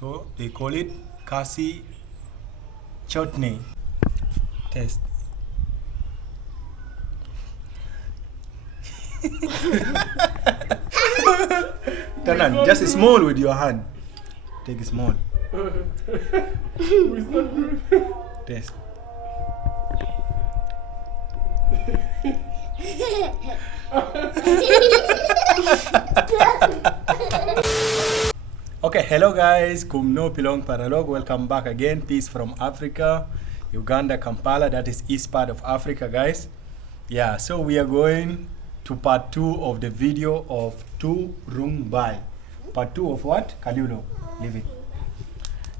So they call it Khasi chutney. Taste. Tanan, just small with your hand. Take it small. Taste. Okay, hello guys, kumno pilong paralog. Welcome back again. Peace from Africa, Uganda, Kampala. That is east part of Africa, guys. Yeah, so we are going to part 2 of the video of Tungrymbai. Part 2 of what? Kalulo. Leave it.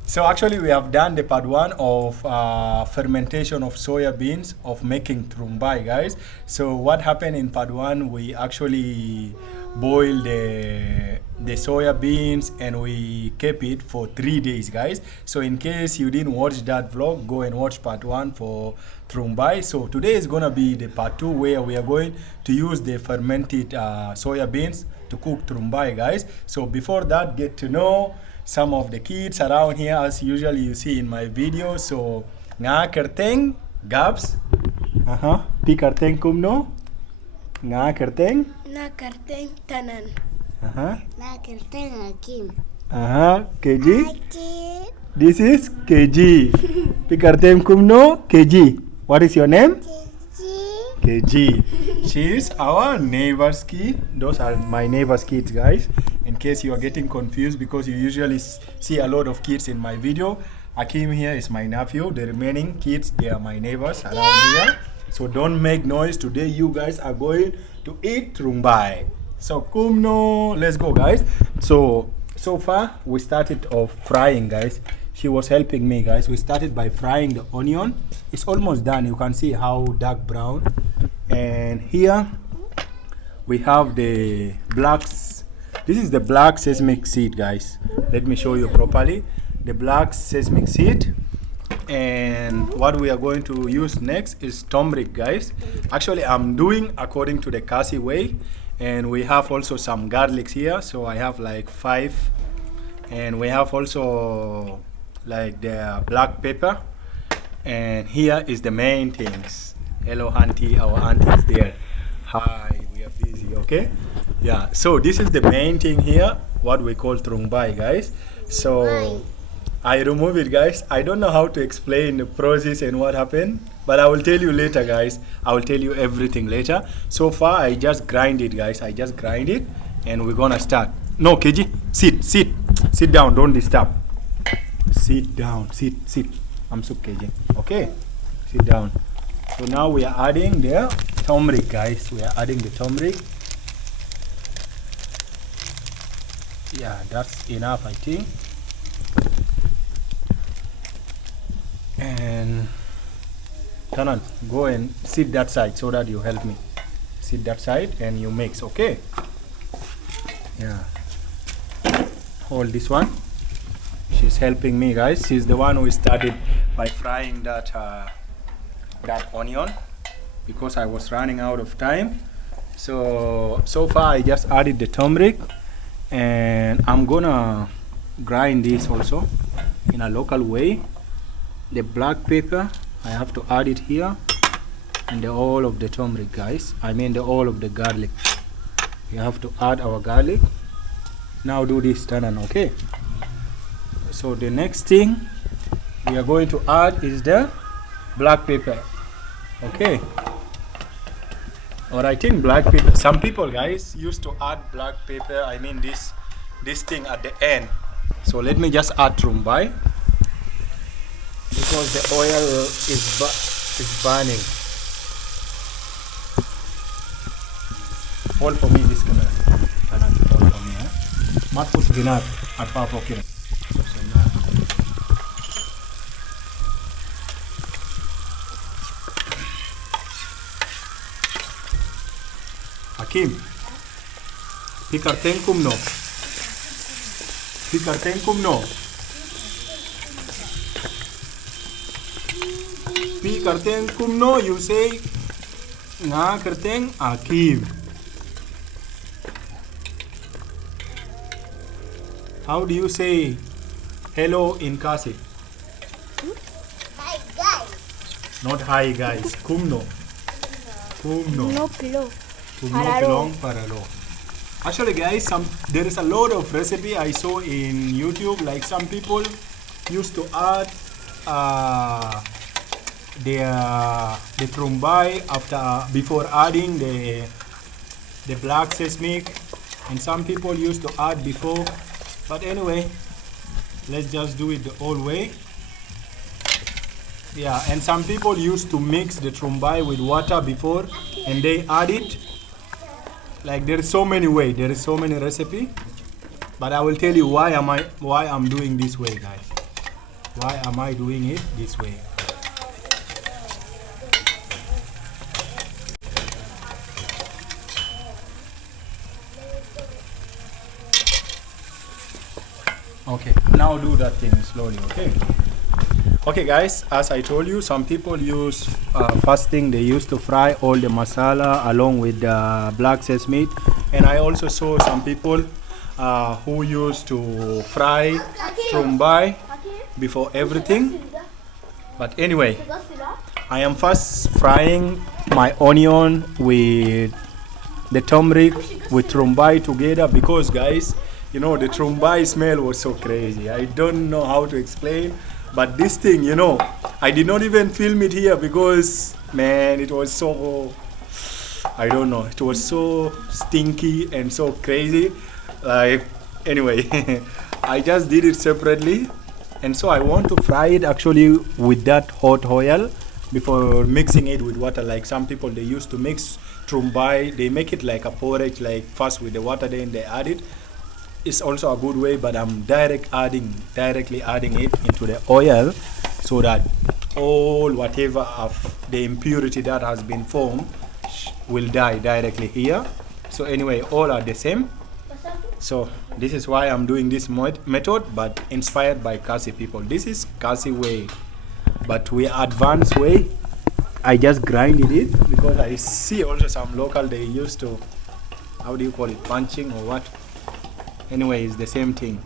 So actually we have done the part 1 of fermentation of soya beans, of making Tungrymbai, guys. So what happened in part 1, we actually boiled the soya beans and we kept it for 3 days, guys. So in case you didn't watch that vlog, go and watch part 1 for Tungrymbai. So today is gonna be the part 2 where we are going to use the fermented soya beans to cook Tungrymbai, guys. So before that, get to know some of the kids around here as usually you see in my video. So nga kerteng Gabs, pi kerteng kumno, nga kerteng tanan. Na kerteng Hakim. KG. This is KG. Pi kerteng kumno, KG. What is your name? KG. She's our neighbor's kid. Those are my neighbor's kids, guys. In case you are getting confused, because you usually see a lot of kids in my video. Hakim here is my nephew. The remaining kids, they are my neighbors around here. So don't make noise. Today you guys are going to eat Tungrymbai. So kumno, let's go, guys. So far we started off frying, guys. She was helping me, guys. We started by frying the onion. It's almost done. You can see how dark brown. And here we have the blacks. This is the black sesame seed, guys. Let me show you properly. The black sesame seed. And what we are going to use next is turmeric, guys. Actually, I'm doing according to the Khasi way. And we have also some garlics here. So I have like 5. And we have also like the black pepper. And here is the main things. Hello auntie, our auntie is there. Hi, we are busy, okay? Yeah, so this is the main thing here, what we call Tungrymbai, guys. So I remove it, guys. I don't know how to explain the process and what happened, but I will tell you later, guys. I will tell you everything later. So far I just grind it, guys. I just grind it and we're gonna start. No, KG, sit down, don't disturb. Sit down, sit. I'm so KG. Okay, sit down. So now we are adding the turmeric, guys. We are adding the turmeric. Yeah, that's enough, I think. And Tanan, go and sit that side so that you help me. Sit that side and you mix, okay? Yeah. Hold this one. She's helping me, guys. She's the one who started by frying that onion because I was running out of time. So far I just added the turmeric and I'm gonna grind this also in a local way. The black pepper, I have to add it here, and the all of the turmeric, guys. I mean the all of the garlic. We have to add our garlic. Now do this, Tanan, okay? So the next thing we are going to add is the black pepper. Okay. Or I think black pepper. Some people, guys, used to add black pepper. I mean this thing at the end. So let me just add Tungrymbai because the oil is burning. Hold for me this camera. Hold for me, eh? Mat pus ginat at papokin. Hakim, pi kerteng kumno. Pi kerteng kumno. Pi kerteng kumno, you say nga kerteng Hakim. How do you say hello in Khasi? Hi guys. Not hi guys. Kumno. Kumno. No pillow. Kumno Khilong Paralo. Actually guys, there is a lot of recipe I saw in YouTube. Like some people used to add the trumbai before adding the black sesame, and some people used to add before. But anyway, let's just do it the old way. Yeah, and some people used to mix the trumbai with water before and they add it. Like there is so many ways, there is so many recipe. But I will tell you why I'm doing this way, guys. Why am I doing it this way? Okay, now do that thing slowly, okay? Okay guys, as I told you, some people use first thing they used to fry all the masala along with the black sesame, and I also saw some people who used to fry trumbai before everything. But anyway, I am first frying my onion with the turmeric with trumbai together because guys, you know, the trumbai smell was so crazy. I don't know how to explain, but this thing, you know, I did not even film it here because, man, it was so, I don't know, it was so stinky and so crazy. Like, anyway, I just did it separately, and so I want to fry it actually with that hot oil before mixing it with water. Like some people, they used to mix trumbai, they make it like a porridge, like first with the water, then they add it. It's also a good way, but I'm directly adding it into the oil so that all whatever of the impurity that has been formed will die directly here. So anyway, all are the same. So this is why I'm doing this method, but inspired by Khasi people. This is Khasi way, but we advanced way. I just grinded it because I see also some local, they used to, how do you call it, punching or what? Anyway, it's the same thing.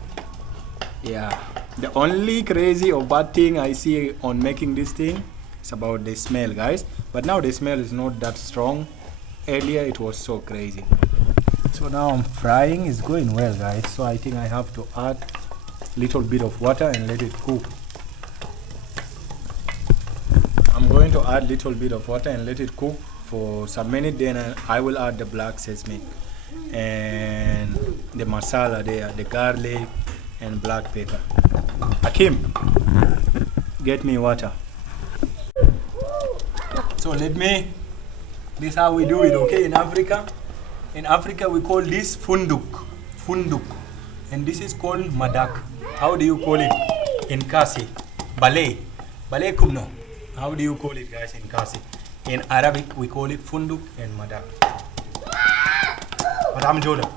Yeah, the only crazy or bad thing I see on making this thing is about the smell, guys. But now the smell is not that strong. Earlier it was so crazy. So now I'm frying, it's going well, guys. So I think I have to add little bit of water and let it cook. I'm going to add little bit of water and let it cook for some minutes, then I will add the black sesame and the masala there, the garlic and black pepper. Hakim, get me water. So this is how we do it, okay, in Africa. In Africa we call this funduk, and this is called madak. How do you call it in Khasi? Balay kumno. How do you call it, guys, in Khasi? In Arabic we call it funduk and madak. Madam Joda.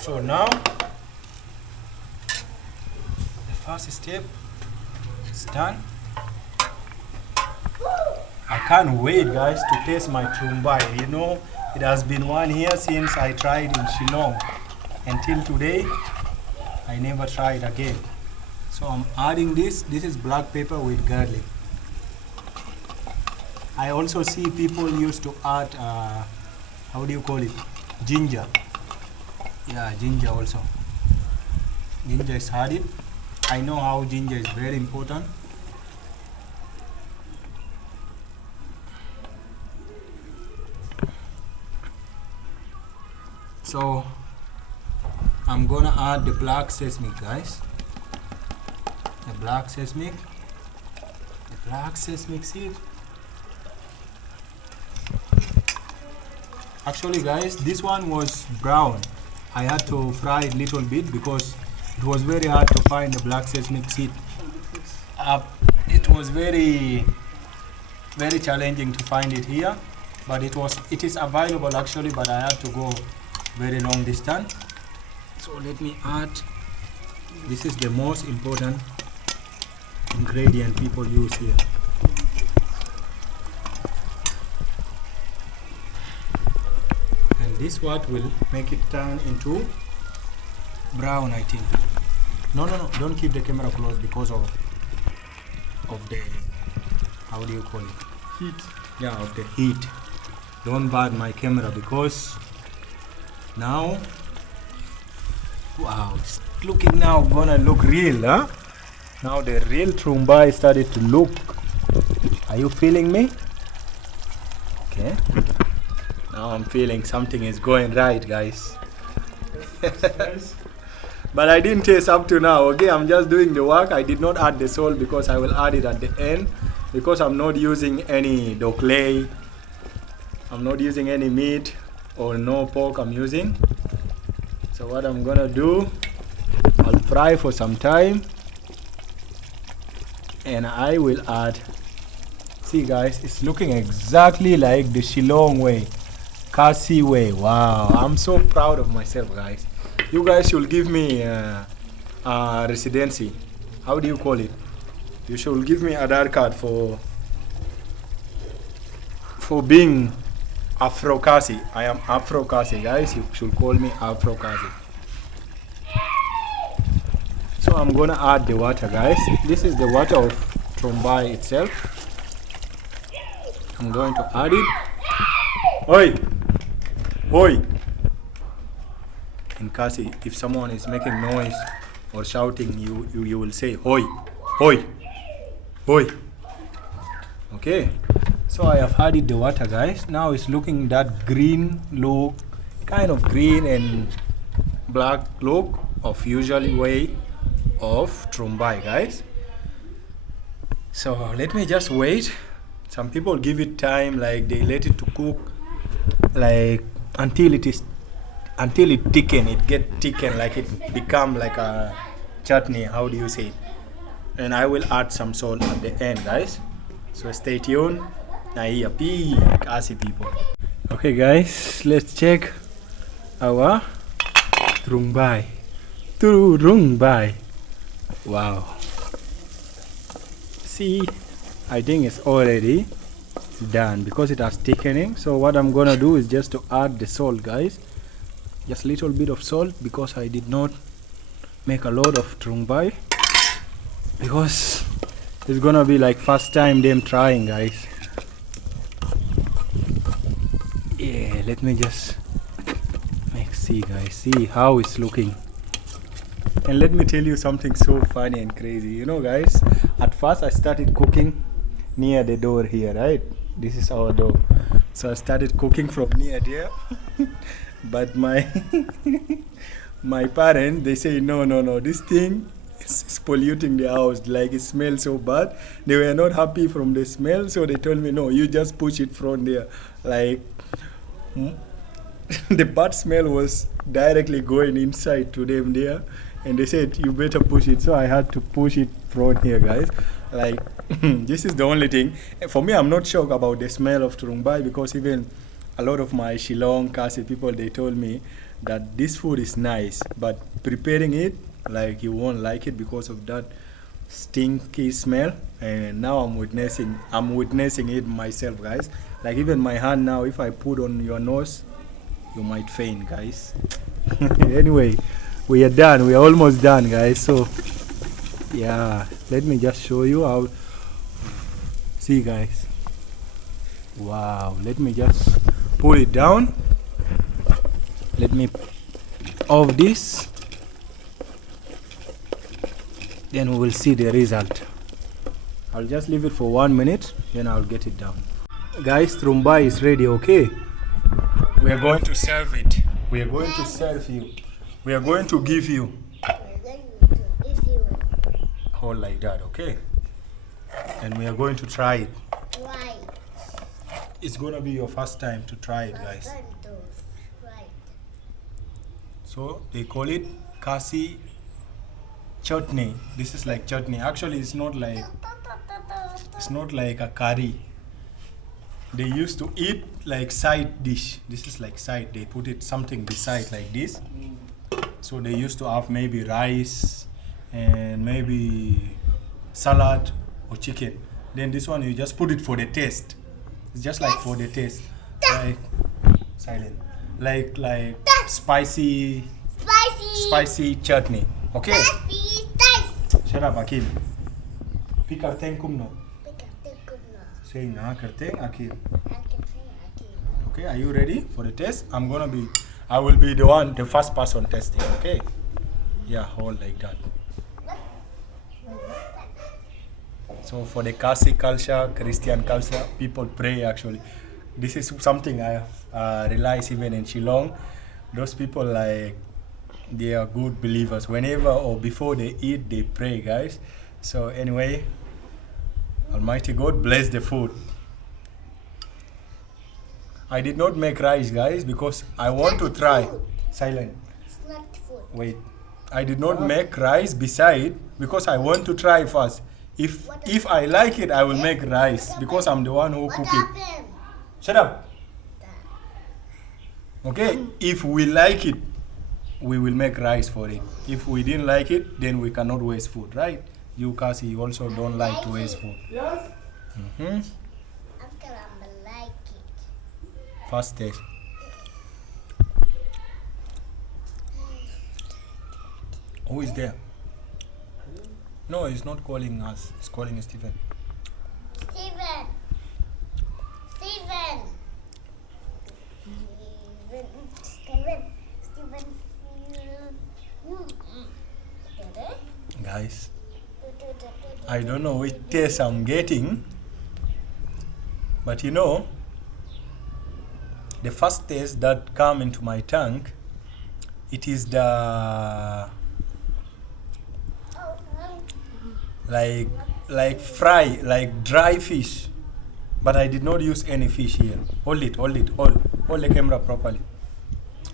So now the first step is done. I can't wait, guys, to taste my trumbai. You know, it has been 1 year since I tried in Shillong. Until today, I never tried again. So I'm adding this. This is black pepper with garlic. I also see people used to add, how do you call it? Ginger. Yeah, ginger also. Ginger is added. I know how ginger is very important. So I'm gonna add the black sesame, guys. The black sesame seed. Actually, guys, this one was brown. I had to fry it a little bit because it was very hard to find the black sesame seed. It was very challenging to find it here, but it is available actually, but I had to go very long distance. So let me add, this is the most important ingredient people use here. And this what will make it turn into brown, I think. No, don't keep the camera close because of the, how do you call it? Heat. Yeah, of the heat. Don't burn my camera because now, wow, it's looking now gonna look real, huh? Now the real Tungrymbai started to look. Are you feeling me? Okay. Now I'm feeling something is going right, guys. But I didn't taste up to now, okay? I'm just doing the work. I did not add the salt because I will add it at the end because I'm not using any Doh Khleh. I'm not using any meat or no pork I'm using. So what I'm gonna do, I'll fry for some time and I will add. See guys, it's looking exactly like the Shillong way, Khasi way. Wow, I'm so proud of myself, guys. You guys should give me residency. How do you call it? You should give me a Aadhaar card for being Afro Khasi. I am Afro Khasi, guys. You should call me Afro Khasi. So I'm gonna add the water, guys. This is the water of Tungrymbai itself. I'm going to add it. Oi! Oi! In Khasi, if someone is making noise or shouting, you will say hoi, hoi, hoi. Okay. So I have added the water, guys. Now it's looking that green look, kind of green and black look of usually way of Tungrymbai, guys. So let me just wait. Some people give it time, like they let it to cook, like until it thicken, it get thicken, like it become like a chutney. How do you say it? And I will add some salt at the end, guys. So stay tuned. Khasi people. Okay, guys, let's check our Tungrymbai. Tungrymbai. Wow. See, I think it's already done because it has thickening. So what I'm gonna do is just to add the salt, guys. Just a little bit of salt because I did not make a lot of Tungrymbai because it's gonna be like first time them trying, guys. Yeah, let me just see, guys, see how it's looking. And let me tell you something so funny and crazy. You know, guys, at first I started cooking near the door here, right? This is our door. So I started cooking from near there. But my my parents, they say no, this thing is polluting the house, like it smells so bad. They were not happy from the smell, so they told me no, you just push it from there. Like the bad smell was directly going inside to them there, and they said you better push it. So I had to push it from here, guys. Like this is the only thing. For me, I'm not shocked about the smell of Tungrymbai because even a lot of my Shillong Khasi people, they told me that this food is nice, but preparing it, like you won't like it because of that stinky smell. And now I'm witnessing it myself, guys. Like even my hand now, if I put on your nose, you might faint, guys. Anyway, we are done. We are almost done, guys. So yeah, let me just show you how. See, guys. Wow, let me just pull it down. Let me off this, then we will see the result. I'll just leave it for 1 minute, then I'll get it down. Guys, Tungrymbai is ready, okay? We are going to serve it. We are going to serve you. We are going to give you. Hold like that, okay? And we are going to try it. Right. It's gonna be your first time to try it, guys. Right. So they call it Khasi chutney. This is like chutney. Actually, it's not like a curry. They used to eat like side dish. This is like side. They put it something beside like this. So they used to have maybe rice and maybe salad or chicken. Then this one you just put it for the taste. It's just like for the taste. Like silent. Like spicy spicy chutney. Okay? Spicy taste. Shut up, Akim. Pi karte hain kumno. Pick kumno. Say na karte hain Akim. I can say again. Okay, are you ready for the test? I will be the first person testing, okay? Yeah, hold like that. So for the Khasi culture, Christian culture, people pray actually. This is something I have realized even in Shillong. Those people they are good believers. Whenever or before they eat, they pray, guys. So anyway, Almighty God bless the food. I did not make rice, guys, because I want to try. Food. Silent. It's not food. Wait. I did not make rice beside because I want to try first. If I like it, I will make rice because I'm the one who What cook it. happened? Shut up. Okay, if we like it, we will make rice for it. If we didn't like it, then we cannot waste food, right? You, Khasi, you also don't like to waste food. Yes. Mm-hmm. Uncle, I like it. First taste. Who is there? No, he's not calling us. He's calling Stephen. Steven. Steven. Guys, I don't know which taste I'm getting, but you know, the first taste that come into my tongue, it is the like fry, like dry fish, but I did not use any fish here. Hold the camera properly.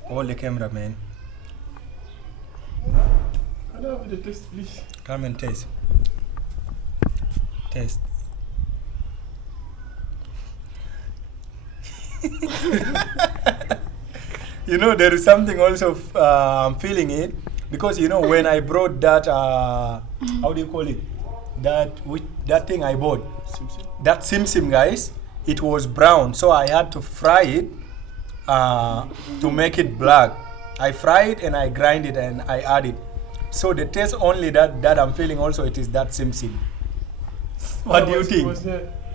Hold the camera, man. Can I have the taste, please? Come and taste. Taste. You know, there is something also I'm feeling it because you know when I brought that how do you call it? That thing I bought. That simsim, guys, it was brown, so I had to fry it to make it black. I fry it and I grind it and I add it. So the taste only that I'm feeling also it is that simsim. What do you think?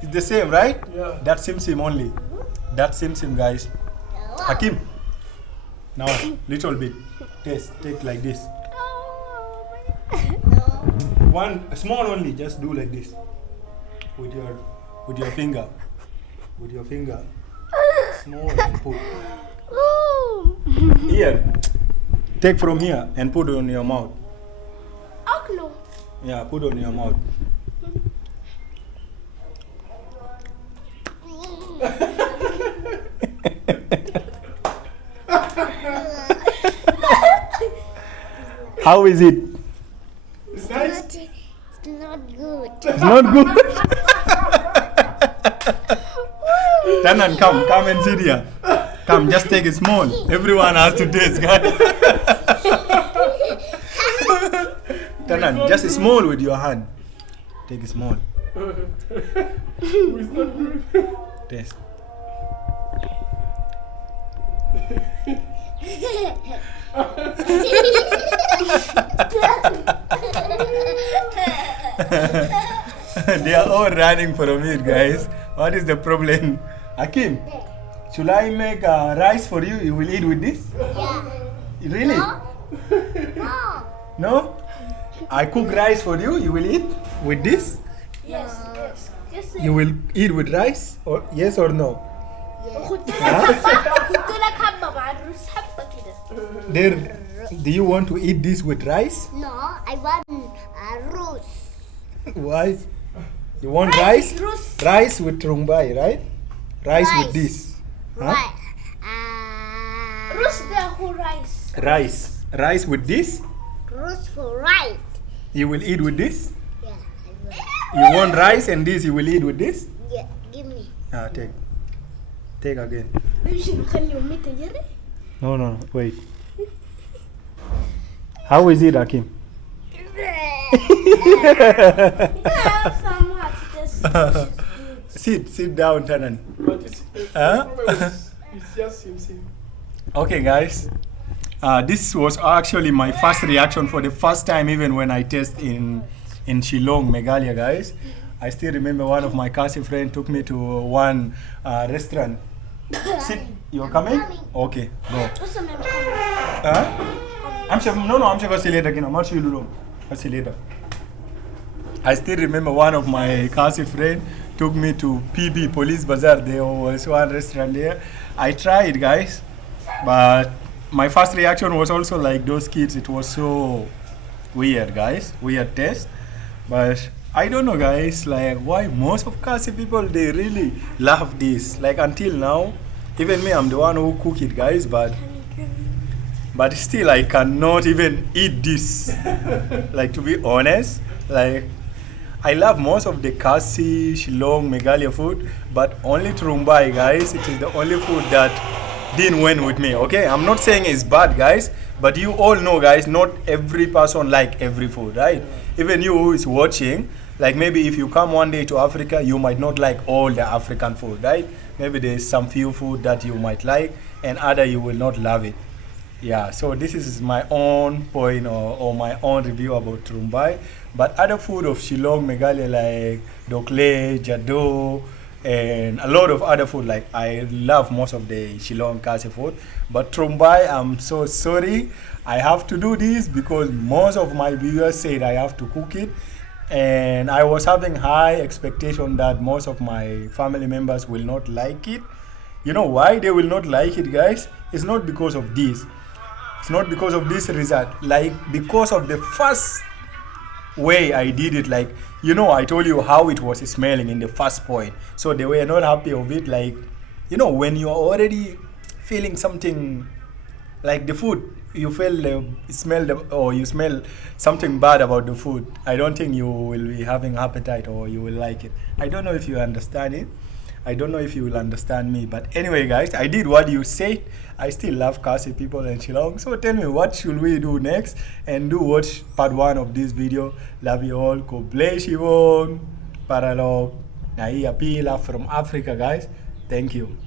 It's the same, right? Yeah. That simsim only. That simsim, guys. Hakim. Now little bit. Taste. Take like this. One small only. Just do like this. With your finger. With your finger. Small and put. Here. Take from here and put it on your mouth. Yeah, put on your mouth. How is it? It's nice. It's not good. It's not good. Tanan, come and sit here. Come, just take it small. Everyone has to taste, guys. Tanan, just small with your hand. Take it small. It's not good. Taste. They are all running from it, guys. What is the problem? Akim, should I make rice for you? You will eat with this? Yeah. Really? No. No? I cook rice for you. You will eat with this? Yes. You will eat with rice? Or yes or no? There. Do you want to eat this with rice? No, I want roast. Why? You want rice? Roast. Rice with Tungrymbai, right? Rice with this. Huh? Right. Roast the whole rice. Rice. Rice with this? Roast for right. You will eat with this? Yeah, I will. You want rice and this you will eat with this? Yeah, give me. Take. Take again. نخلي أمي تجري. No, wait. How is it, Akim? Somewhat just Sit down, Tanan. But it's Huh? it's just same. Okay, guys. This was actually my first reaction for the first time, even when I test in Shillong, Meghalaya, guys. I still remember one of my Khasi friend took me to one restaurant. Sit. You're coming? Okay, go. What's the name? I'm sure. No, I'm sure. I'll see later. I'm not sure you do. I'll see later. I still remember one of my Khasi friend took me to PB Police Bazaar. There was one restaurant there. I tried, guys, but my first reaction was also like those kids. It was so weird, guys. Weird taste. But I don't know, guys, like why most of Khasi people, they really love this. Like until now, even me, I'm the one who cook it, guys, but still I cannot even eat this. Like, to be honest, like I love most of the Khasi, Shillong, Meghalaya food, but only Tungrymbai, guys, it is the only food that didn't win with me. Okay, I'm not saying it's bad, guys, but you all know, guys, not every person like every food, right? Even you who is watching, like maybe if you come one day to Africa, you might not like all the African food, right? Maybe there's some few food that you might like and other you will not love it. Yeah, so this is my own point or my own review about Tungrymbai. But other food of Shillong, Meghalaya, like Doh Khleh, Jadoh, and a lot of other food, like I love most of the Shillong Khasi food. But Tungrymbai, I'm so sorry, I have to do this because most of my viewers said I have to cook it. And I was having high expectation that most of my family members will not like it. You know why they will not like it, guys? It's not because of this. It's not because of this result. Like, because of the first way I did it, like, you know, I told you how it was smelling in the first point. So they were not happy of it. Like, you know, when you're already feeling something like the food, you feel or you smell something bad about the food, I don't think you will be having appetite or you will like it. I don't know if you understand it. I don't know if you will understand me. But anyway, guys, I did what you said. I still love Khasi people and Shillong. So tell me, what should we do next? And do watch part 1 of this video. Love you all. God bless you all. Paralog. Naiya Pila from Africa, guys. Thank you.